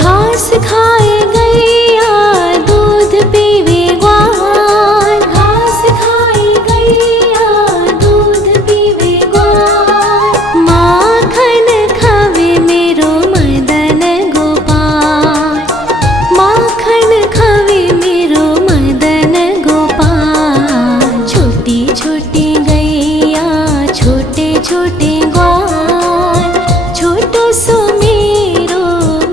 घास खाए गैया दूध पीवे ग्वाल, घास खाए गैया दूध पीवे ग्वाल। माखन खावे मेरो मदन गोपाल, माखन खावे मेरो मदन गोपाल। छोटी छोटी गैया छोटे छोटे ग्वाल, छोटो सो मेरो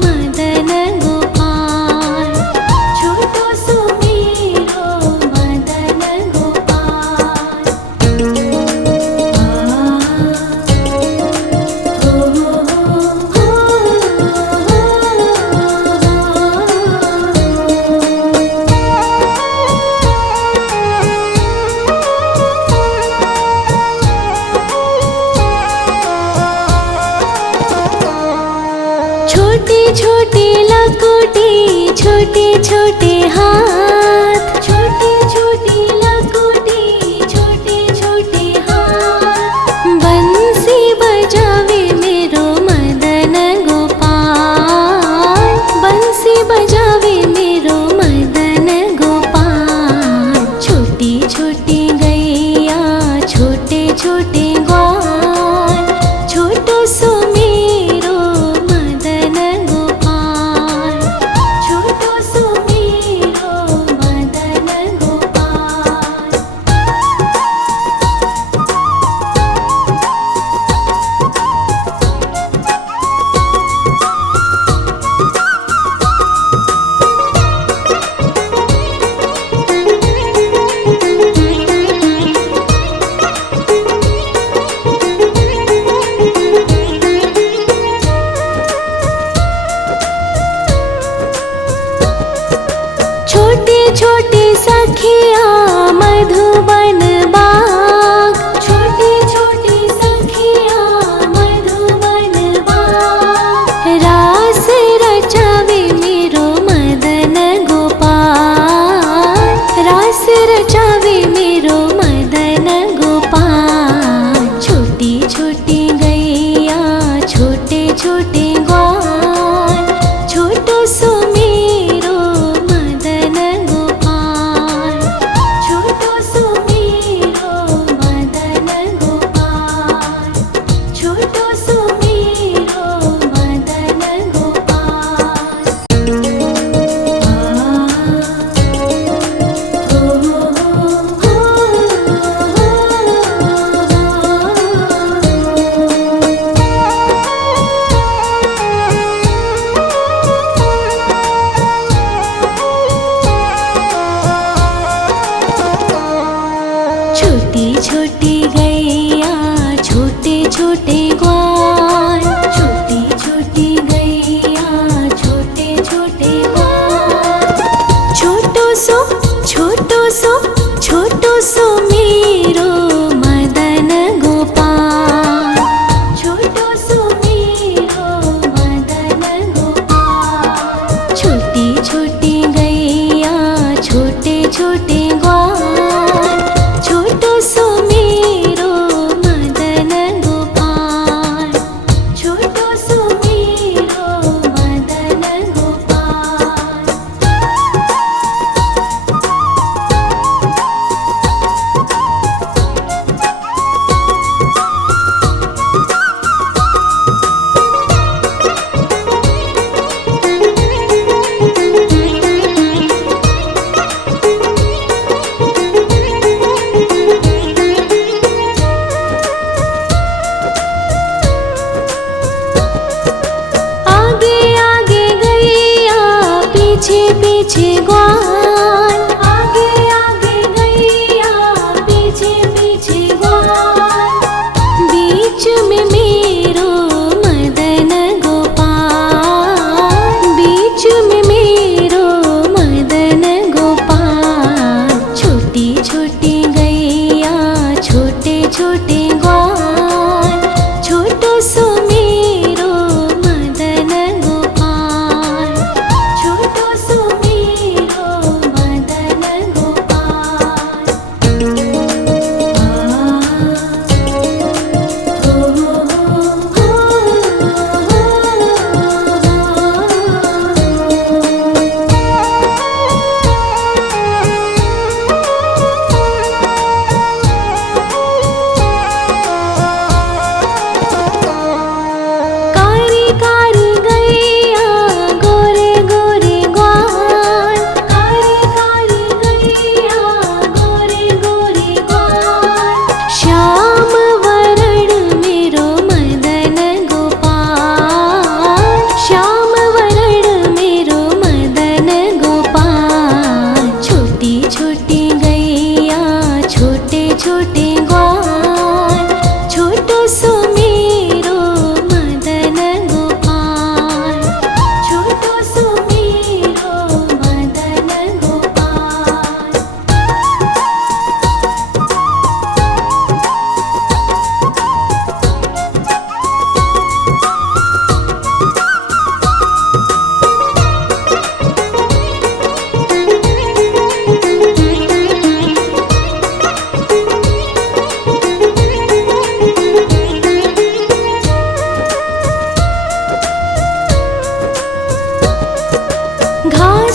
मदन गोपाल, छोटो सो मेरो मदन गोपाल। छोटी छोटी लकोटी छोटे छोटे हाथ, छोटी छोटी लकोटी छोटे छोटे हाथ। बंसी बजावे मेरो मदन गोपाल, बंसी बजावे मेरो मदन गोपाल। छोटी छोटी गैया छोटे छोटे ग्वाल, छोटो सो मेरो मदन गोपाल, छोटो सो मेरो मदन गोपाल। छोटे छोटे सखिया मधुबन बाग, छोटे छोटे सखिया मधुबन बाग। रास रचावे मेरो मदन गोपाल, रास रचावे मेरो मदन गोपाल। छोटी छोटी गैया छोटे छोटे ग्वाल, छोटो सो मेरो मदन गोपाल, छोटो सो मेरो मदन गोपाल, छोटो सो मेरो मदन गोपाल। छोटी छोटी गैया छोटे छोटे ग्वाल, छोटी छोटी गैया छोटे छोटे ग्वाल। छोटो सो छोटो सो छोटो सो मेरो मदन गोपाल, छोटो सो मेरो मदन गोपाल। छोटी छोटी गैया छोटे छोटे ग्वाल, छोटो सो मेरो मदन गोपाल, छोटो सो मेरो मदन गोपाल। आगे आगे गैया पीछे पीछे ग्वाल, आगे आगे गैया पीछे पीछे ग्वाल। बीच में मेरो मदन गोपाल, बीच में मेरो मदन गोपाल। छोटी छोटी गैया छोटे छोटे ग्वाल, छोटो सो मेरो मदन गोपाल, छोटो सो मेरो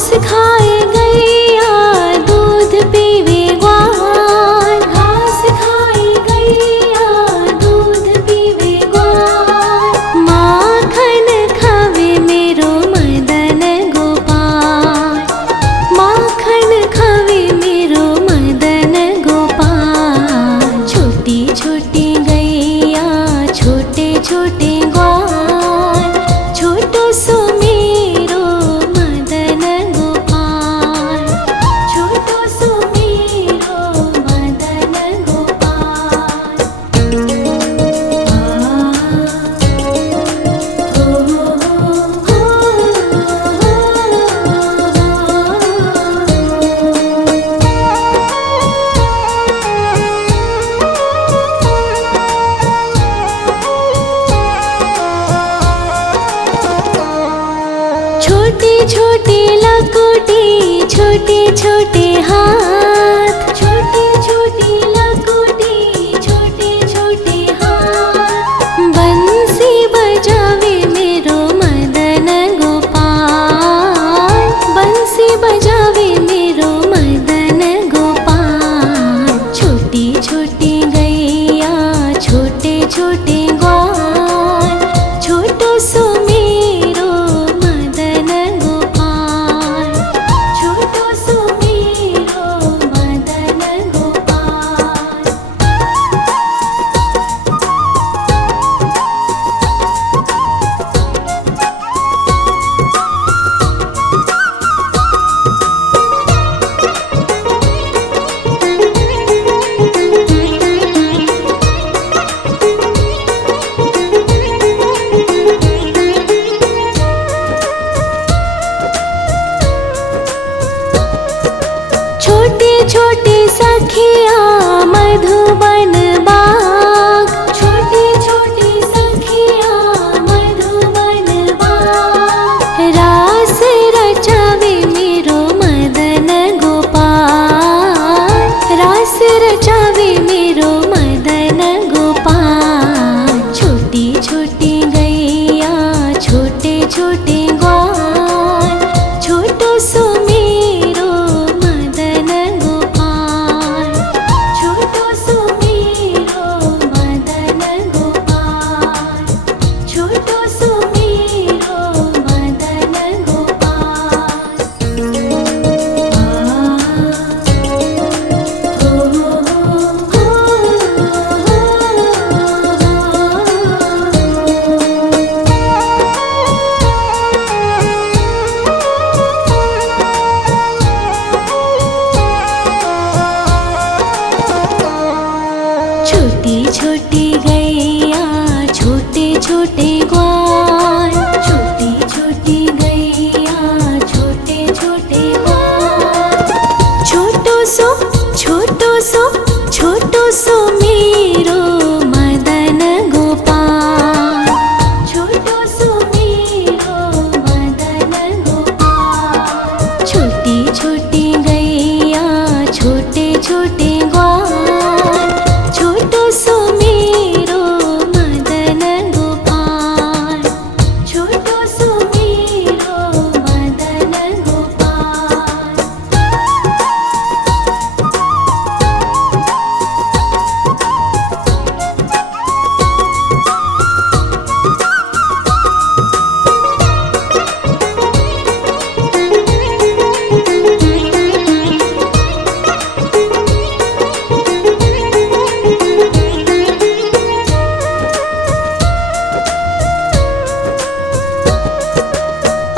घास खाए गैया दूध पीवे ग्वाल, घास खाए गैया दूध पीवे ग्वाल, माखन खावे मेरो मदन गोपाल, माखन खावे मेरो मदन गोपाल। छोटी छोटी गैया छोटे छोटे ग्वाल, छोटो सो मेरो मदन गोपाल, छोटो सो मेरो मदन गोपाल। छोटे छोटे लकोटी छोटे छोटे हाथ, छोटे छोटे लकोटी छोटे छोटे हाथ, बंसी बजावे मेरो मदन गोपाल, बंसी बजावे मेरो मदन गोपाल। छोटी छोटी गैया छोटे छोटे ग्वाल, छोटो सो मेरो मदन गोपाल, छोटो सो मेरो मदन गोपाल। छोटे छोटे सखिया मधुबन बाग, छोटे छोटे सखिया मधुबन बाग, रास रचावे मेरो मदन गोपाल, रास रचावे मेरो मदन गोपाल। छोटी छोटी गैया छोटे छोटे ग्वाल, छोटो सो मेरो मदन गोपाल, छोटो सो मेरो मदन गोपाल, छोटो सो मेरो मदन गोपाल। छोटी छोटी गैया छोटे छोटे ग्वाल, छोटी छोटी गैया छोटे छोटे ग्वाल, छोटो सो छोटो सो छोटो सो मेरो मदन गोपाल, छोटो सो मेरो मदन गोपाल। छोटी छोटी गैया छोटे छोटे ग्वाल, छोटो सो मेरो मदन गोपाल, छोटो सो मेरो मदन गोपाल।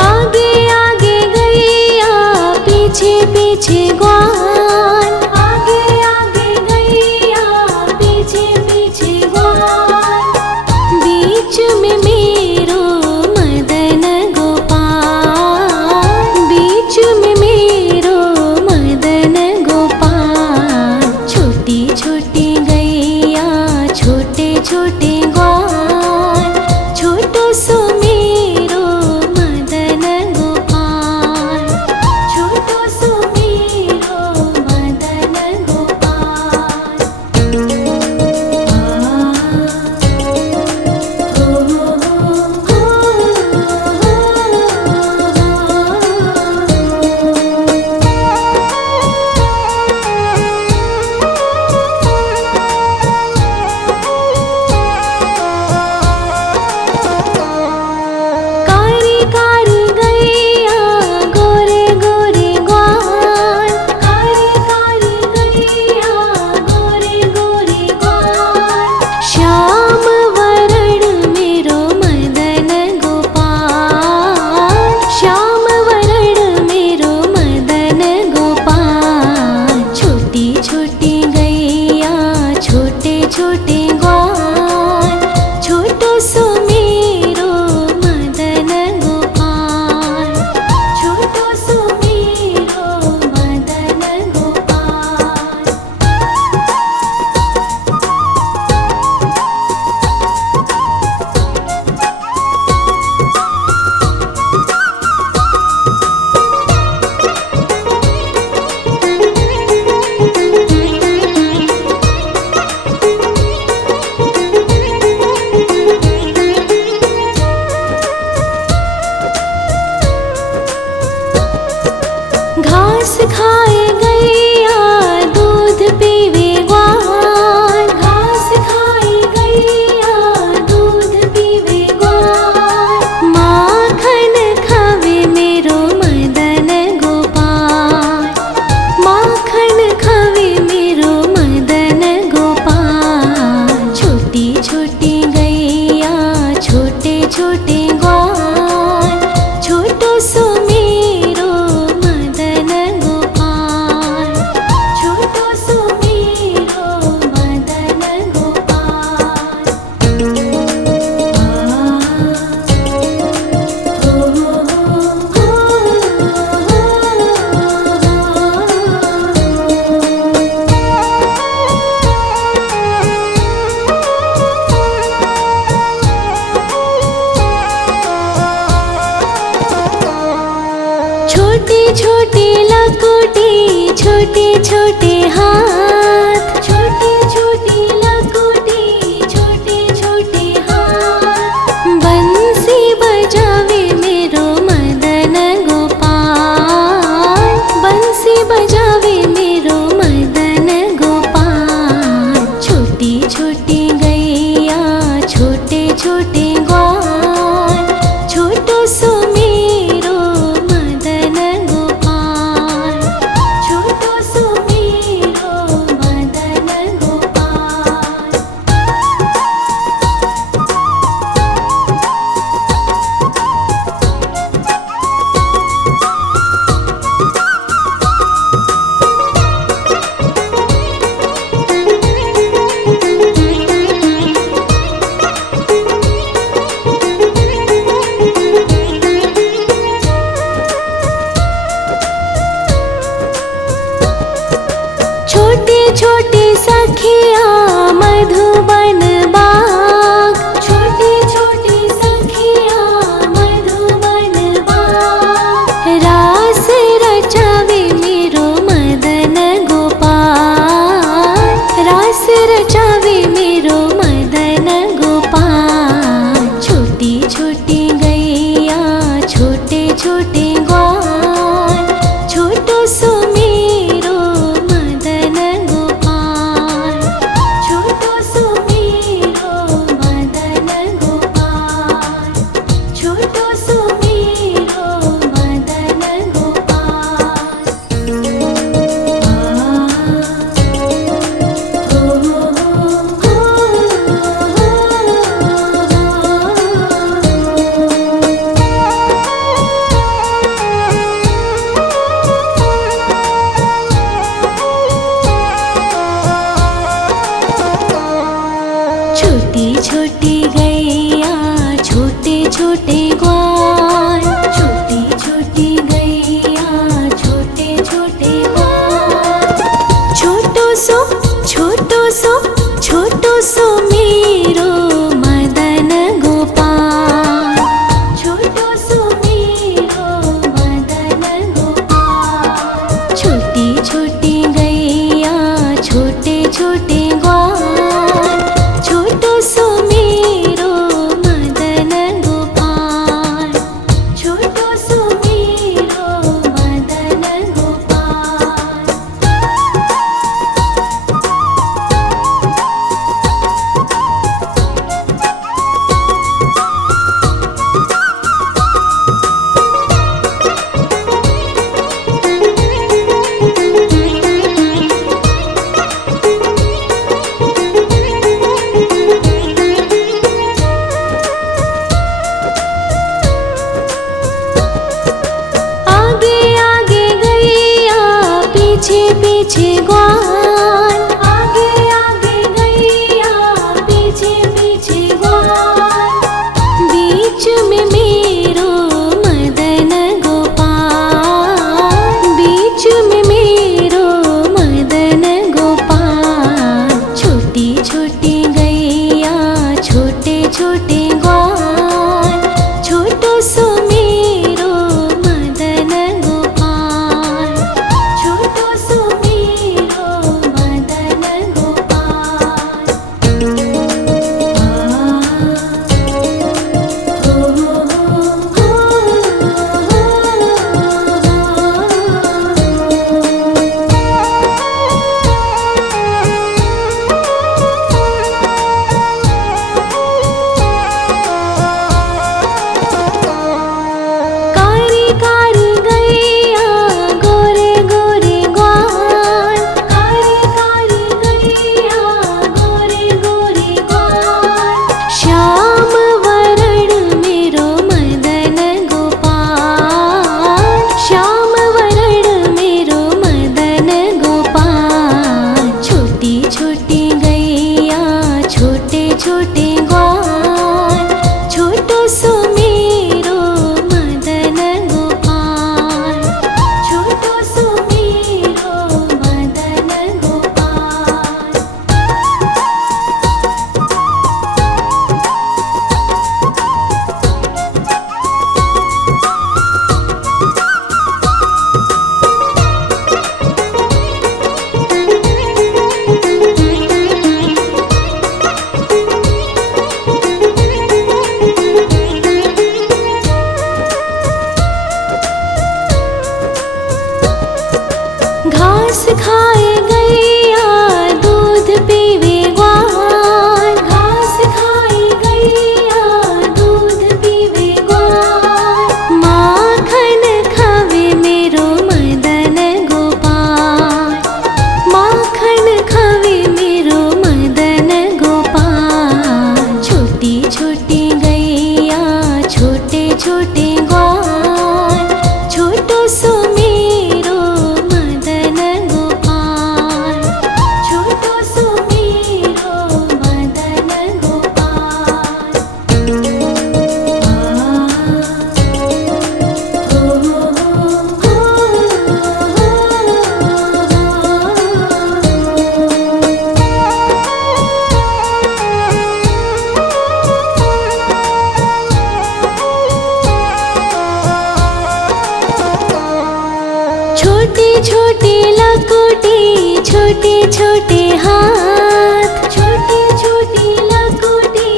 आगे आगे गैया पीछे पीछे ग्वाल, आगे आगे गैया पीछे पीछे ग्वाल, बीच में मेरो मदन गोपाल, बीच में मेरो मदन गोपाल। छोटी छोटी गैया छोटे छोटे ग्वाल, छोटो सो मेरो मदन गोपाल, छोटो सो मेरो छोटे छोटे लकोटे छोटे छोटे हाथ, छोटे छोटे लकोटे छोटे छोटे हाथ। बंसी बजावे मेरो मदन गोपाल, बंसी बजावे मेरो मदन गोपाल। छोटी छोटी गैया छोटे छोटे ग्वाल, छोटो सो मेरो मदन गोपाल, छोटो सो मेरो मदन गोपाल। छोटे छोटे सखिया मधुबन बाग, छोटे छोटे सखिया मधुबन बाग। रास रचावे मेरो मदन गोपाल, रास रचावे मेरो मदन गोपाल। छोटी छोटी गैया छोटे छोटे ग्वाल, छोटो सो मेरो मदन गोपाल, छोटो सो मेरो मदन गोपाल, छोटो सो मेरो मदन गोपाल। छोटी छोटी गैया छोटे छोटे ग्वाल, छोटी छोटी गैया छोटे छोटे ग्वाल। छोटो सो छोटो सो छोटो सो मेरो मदन गोपाल, छोटो सो मेरो मदन गोपाल। छोटी छोटी गैया छोटे छोटे ग्वाल, छोटो सो मेरो मदन गोपाल, छोटो सो मेरो मदन गोपाल। आगे आगे गैया पीछे पीछे ग्वाल, आगे आगे गैया पीछे पीछे ग्वाल। बीच में मेरो मदन गोपाल, बीच में मेरो मदन गोपाल। छोटी छोटी गैया छोटे छोटे ग्वाल, छोटो सो मेरो मदन गोपाल, छोटो सो मेरो छोटी लकुटी छोटे छोटे हाथ, छोटी छोटी लकुटी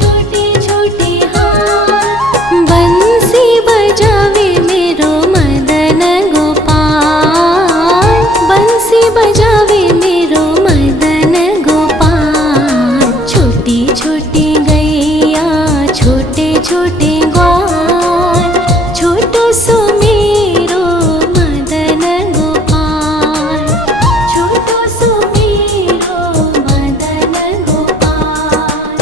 छोटे छोटे हाथ। बंसी बजावे मेरो मदन गोपाल, बंसी बजावे मेरो मदन गोपाल। छोटी छोटी गैया छोटे छोटे ग्वाल, छोटो सो मेरो मदन गोपाल, छोटो सो मेरो मदन गोपाल।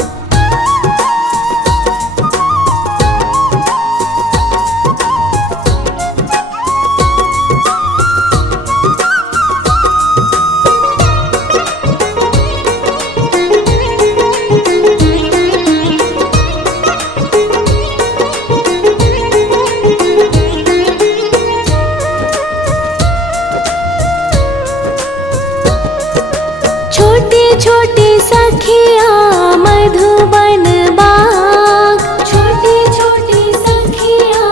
छोटी छोटी सखिया मधुबन बाग, छोटी छोटी सखिया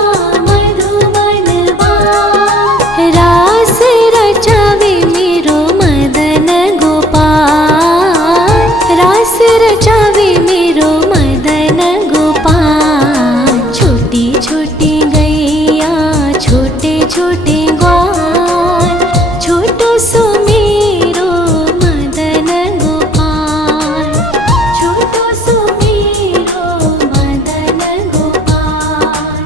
मधुबन बाग। रास रचावे मेरो मदन गोपाल, रास रचावे मेरो मदन गोपाल। छोटी छोटी गैया छोटे छोटे ग्वाल, छोटो सो मेरो मदन गोपाल, छोटो सो मेरो मदन गोपाल,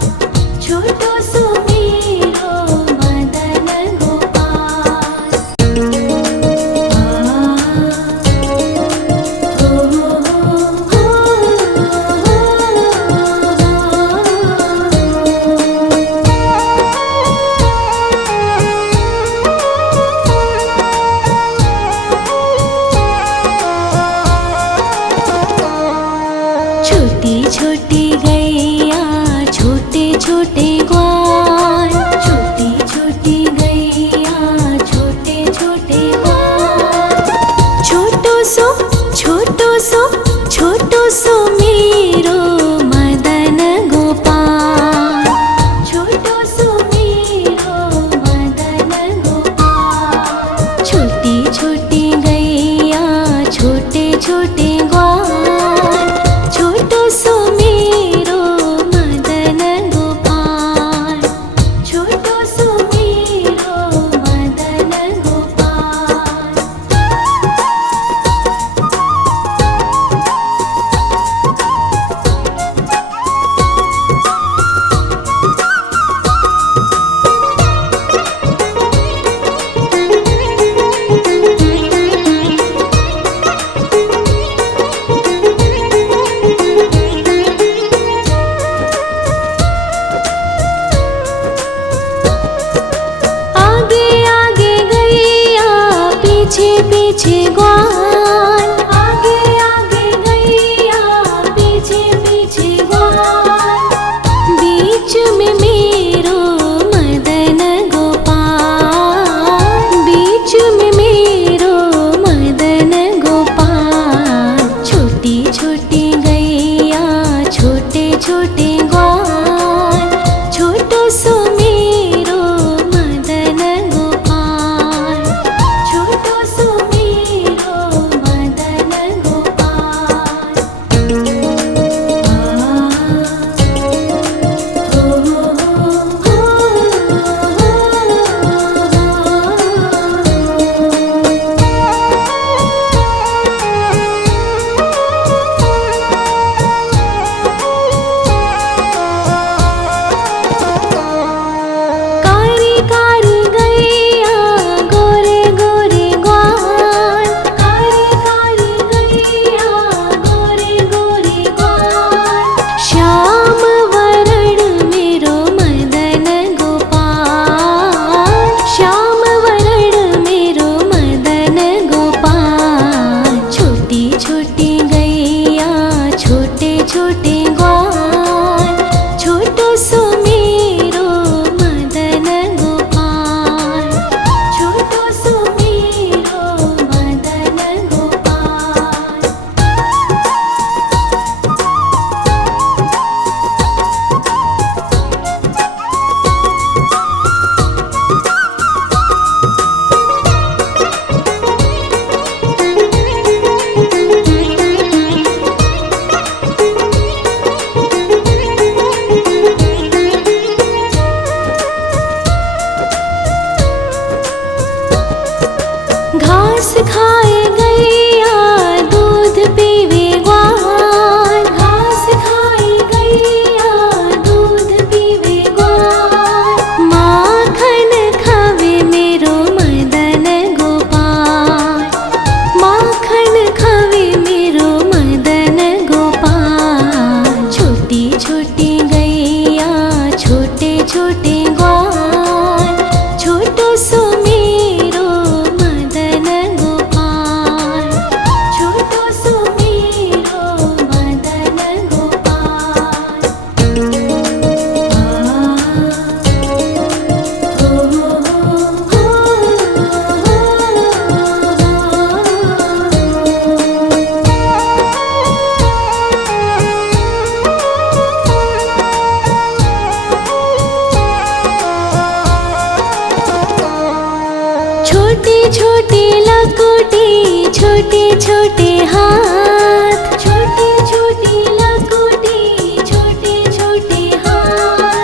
छोटो सो मेरो मदन गोपाल। छोटी छोटी गैया छोटे छोटे ग्वाल, छोटी छोटी गैया छोटे छोटे ग्वाल। छोटो सो छोटो सो छोटो सो मेरो मदन गोपाल, छोटो सो मेरो मदन गोपाल। छोटी छोटी गैया छोटे छोटे ग्वाल, छोटो सो मेरो मदन गोपाल, छोटो सो मेरो मदन गोपाल। आगे आगे गैया पीछे पीछे ग्वाल, आगे आगे गैया पीछे पीछे ग्वाल। बीच में मेरो मदन गोपाल, बीच में मेरो मदन गोपाल। छोटी छोटी गैया छोटे छोटे ग्वाल, छोटो सो मेरो मदन गोपाल, छोटो सो मेरो खाए गैया दूध पीवे ग्वाल, घास खाए गैया दूध पीवे ग्वाल, माखन खावे मेरो मदन गोपाल, माखन खावे मेरो मदन गोपाल। छोटी छोटी गैया छोटे छोटे ग्वाल, छोटो सो मेरो मदन गोपाल, छोटो सो मेरो मदन गोपाल। छोटी छोटी लकुटी छोटे छोटे हाथ, छोटी छोटी लकुटी छोटे छोटे हाथ,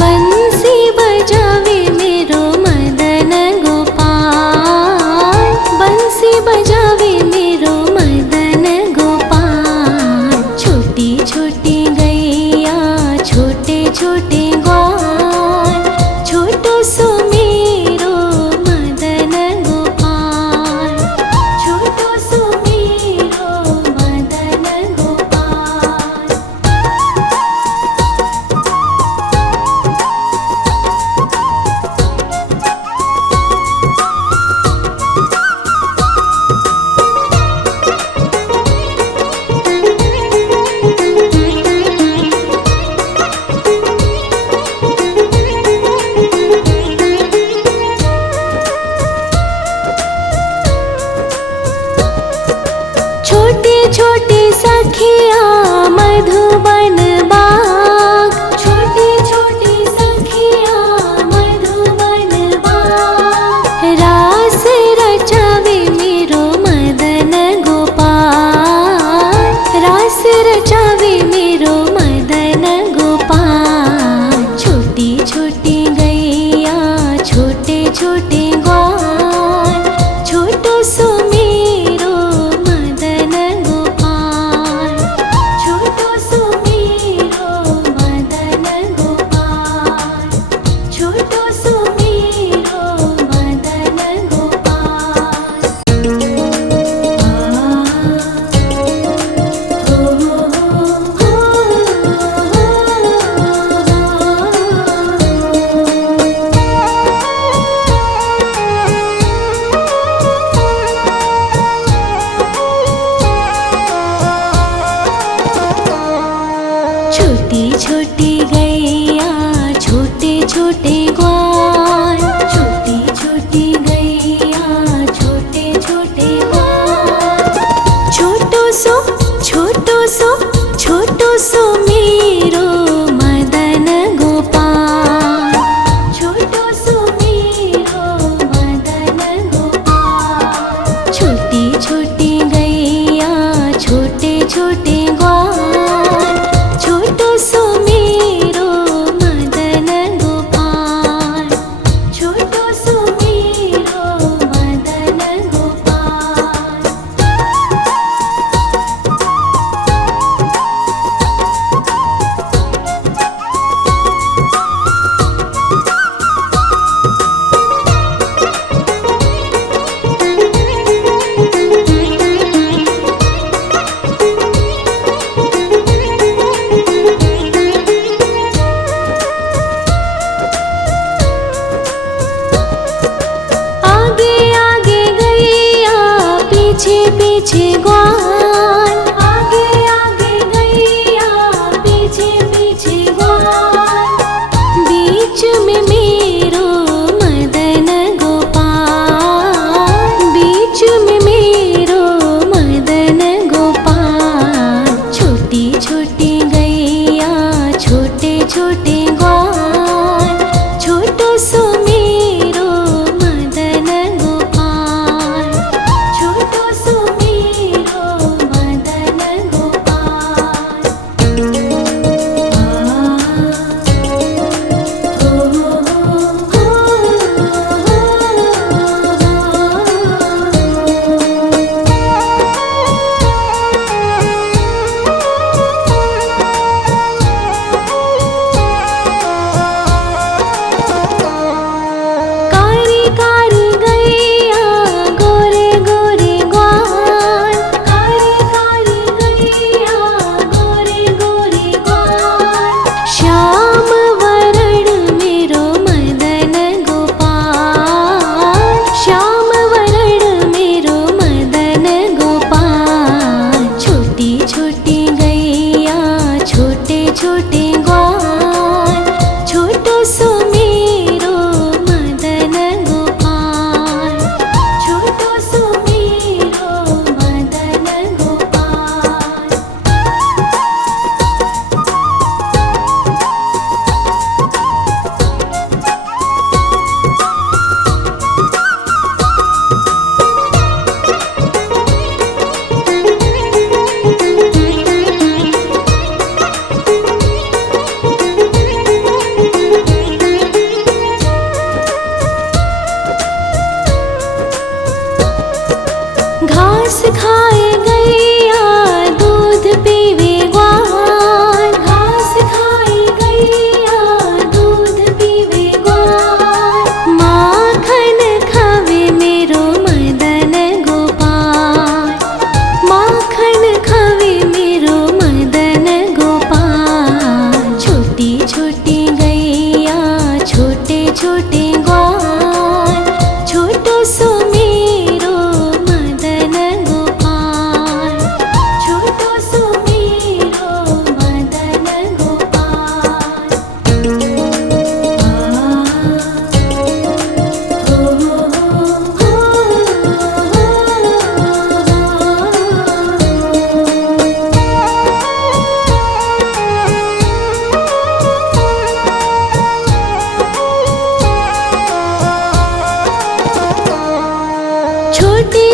बंसी बजावे मेरो मदन गोपाल, बंसी बजावे मेरो मदन गोपाल। छोटी छोटी गैया छोटे छोटे ग्वाल, छोटो सो मेरो मदन गोपाल, छोटो सो मेरो मदन गोपाल। छोटे छोटे सखिया मधुबन बाग, छोटे छोटे सखिया मधुबन बाग, रास रचावे मेरो मदन गोपाल, रास रचावे मेरो मदन गोपाल। छोटी छोटी गैया छोटे छोटे ग्वाल, छोटो सो मेरो मदन गोपाल, छोटो सो मेरो मदन गोपाल, छोटो सो मेरो मदन गोपाल। छोटी छोटी गैया छोटे छोटे ग्वाल, छोटी छोटी गैया छोटे छोटे ग्वाल, छोटो सो छोटो सो मेरो मदन गोपाल, छोटो सो मेरो मदन गोपाल। छोटी छोटी गैया छोटे छोटे ग्वाल, छोटो सो मेरो मदन गोपाल, छोटो सो मेरो मदन गोपाल। आगे आगे गैया पीछे पीछे ग्वाल, आगे आगे गैया पीछे पीछे ग्वाल, बीच में मेरो मदन गोपाल, बीच में मेरो मदन गोपाल। छोटी छोटी गैया छोटे छोटे ग्वाल, छोटो सो मेरो मदन गोपाल, छोटो सो मेरो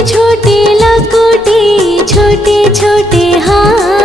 छोटे लकोटे छोटे छोटे हाथ